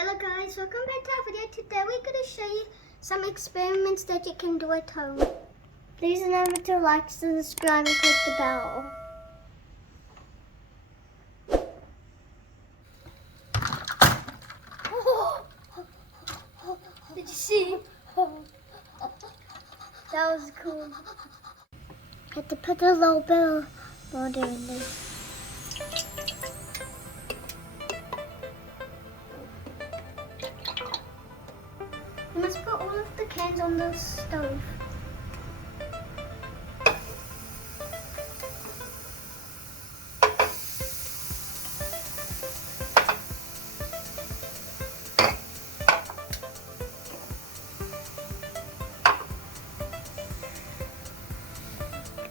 Hello guys, welcome back to our video. Today we're going to show you some experiments that you can do at home. Please remember to like, subscribe and click the bell. Did you see? That was cool. Had to put a little bit of water in there. You must put all of the cans on the stove.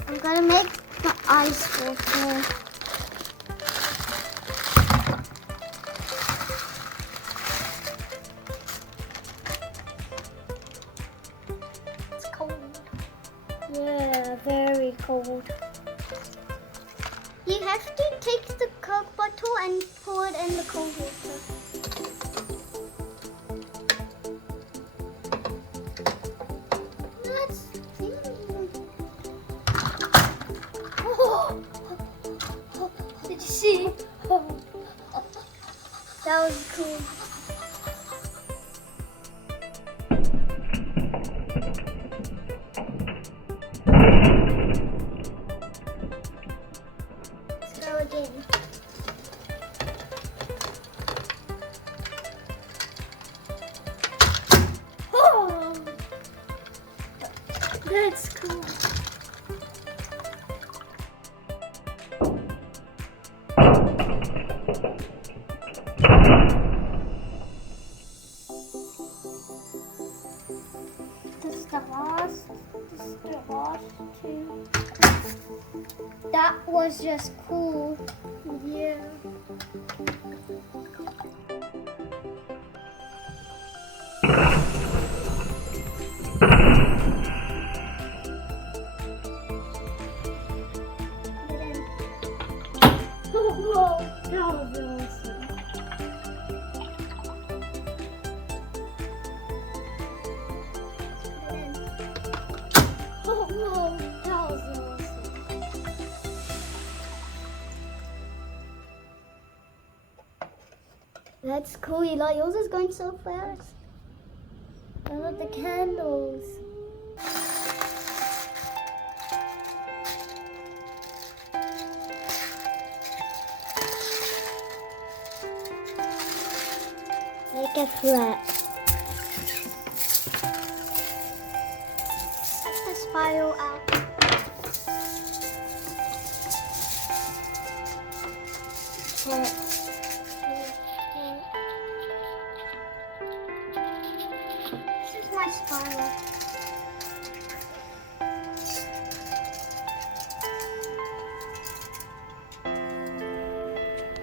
I'm gonna make the ice water. Yeah, very cold. You have to take the Coke bottle and pour it in the cold water. Let's see. Oh. Did you see? That was cool. Again. Oh, that's cool. This is the last two. That was just cool. Yeah. Whoa, that was awesome. Whoa, that was awesome. That's cool, Eli. Yours is going so fast. I love the candles. Make it flat. Cut the spiral out. Okay. My spiral.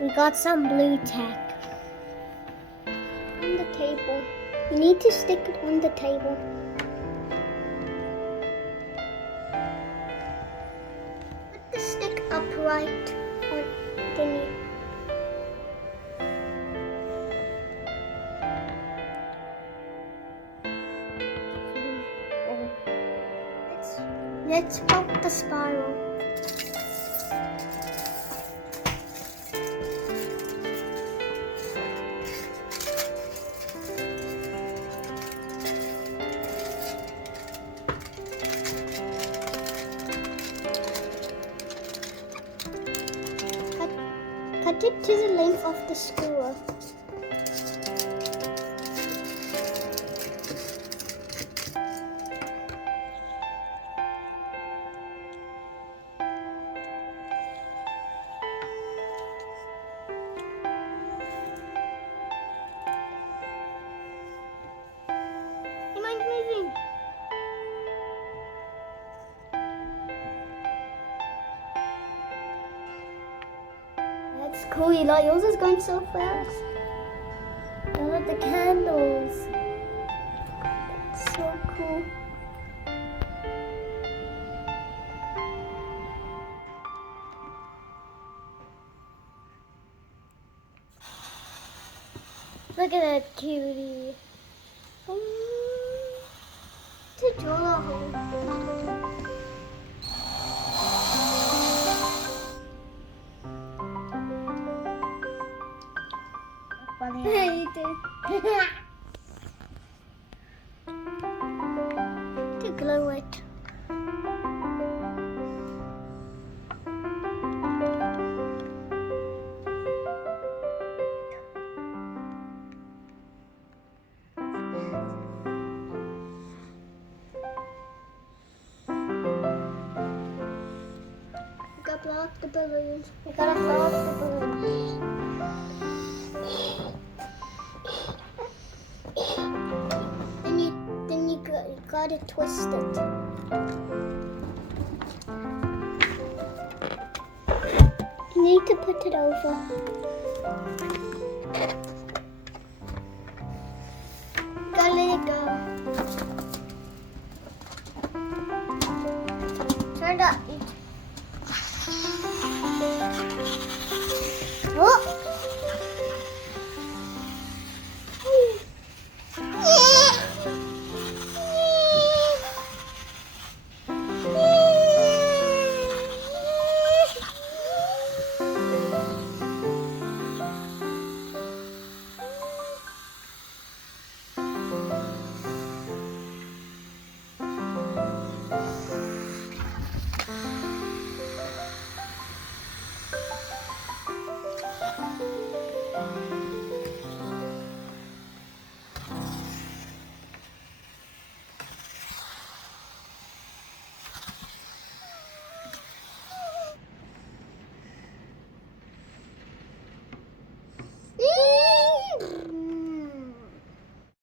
We got some blue tack on the table. You need to stick it on the table. Put the stick upright on the knee. Let's poke the spiral. Cut it to the length of the skewer. Moving. That's cool, Eli. Yours is going so fast. I love the candles. That's so cool. Look at that cutie. To drill a hole. Funny. You did. To glue it. Blow up the balloons. We gotta blow up the balloons. Then you gotta twist it. You need to put it over. Gotta let it go. Turn it up. Oh!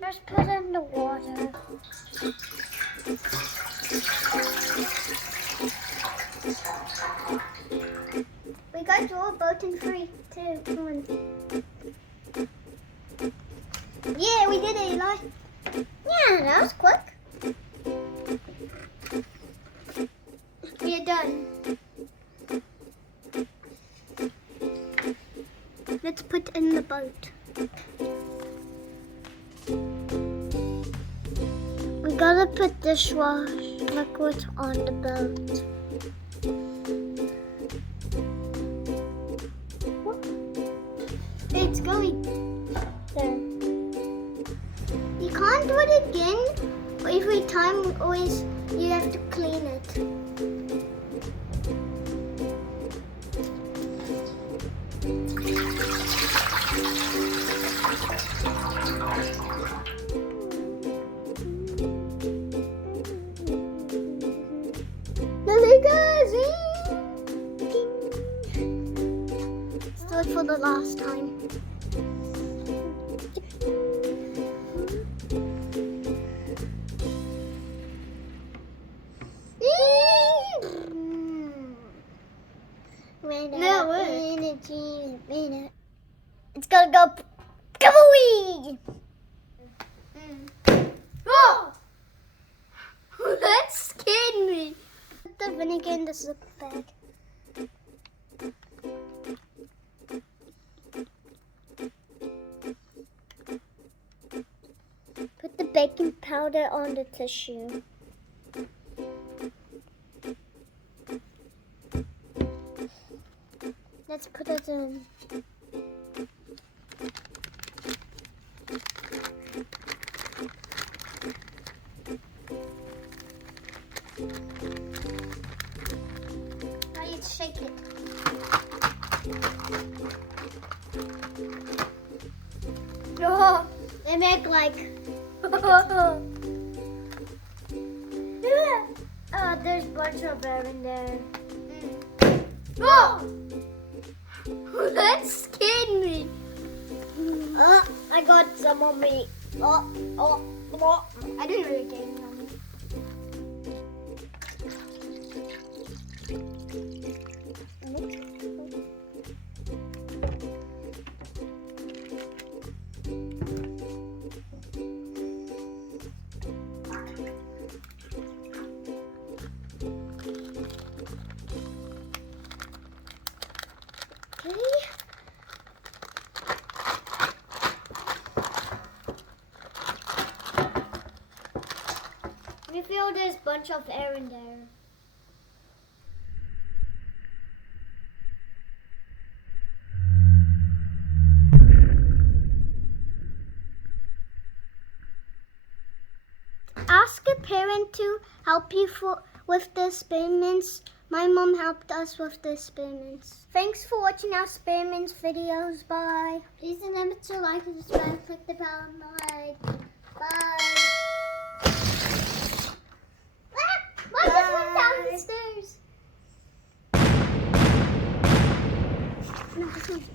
Just put it in the water. We got your boat in free too. Come on. Yeah, we did it, Eli. Yeah, that was quick. We're done. Let's put in the boat. We gotta put dishwash liquid on the boat. It's going there. You can't do it again. Every time, always you have to clean it. Let's do it for the last time. It's gonna go kabooey! Oh! That scared me. Put the vinegar in the zip bag. Put the baking powder on the tissue. Let's put it in. Now you shake it. Oh, they make like. Oh, there's a bunch of air in there. Oh! That scared me. I got some on me. Oh. I didn't really get any on me. feel there's a bunch of air in there. Ask a parent to help you with the experiments. My mom helped us with the experiments. Thanks for watching our experiments videos. Bye. Please remember to like and subscribe. Click the bell on the right. Bye. Why just went down the stairs? No,